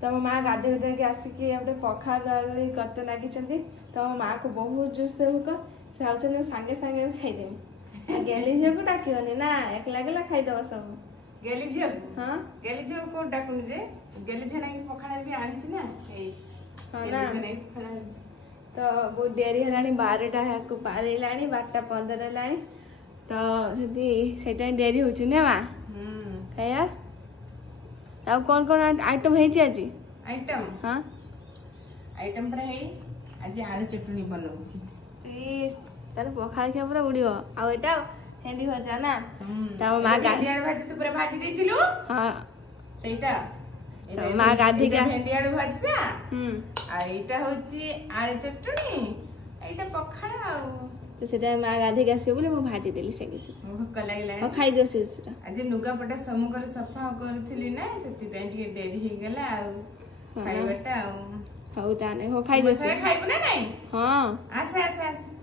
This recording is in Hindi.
तो मो माँ गाधे गुधे आसिक पखाल करते लगी तो मो माँ को बहुत जोर से भूक से भाई सांगे सांगे भी खाईदेवी गेली झील को डाकनी ना एकला गेला खाईदब सब गेली झील हाँ गेली झील को डाकुनी जे गेली झील ना पखाल भी आनी ना हाँ ना तो बहुत डेरी है 12टा को पारेला 12:15 है तो से डेरी होची ना माँ खाया तो कौन कौन आइटम है आज आइटम हाँ आइटम पर है आज आलू चटनी बनाउछि तार पखाल खिया पूरा उड़ियो आ एटा हेंडी भजा ना ता माँ गाड़ी भाजी तो पूरा भाजी देथिलु हाँ सेटा तो माँ गाधी का भेंडी आलू भजा आ एटा होची आलू चटनी एटा पखाल आ तो सेटा माँ गाधी का से बोले मो भाजी देली से भूख लागला और खाई दो से सेटा आज नुगा पटा समूह सफा करथिली ना सेति बेंटी डेरी हे गेला आ खाइबाटा आ हौ ताने हो खाई दो से खाइबो ना नहीं हां आसे आसे आसे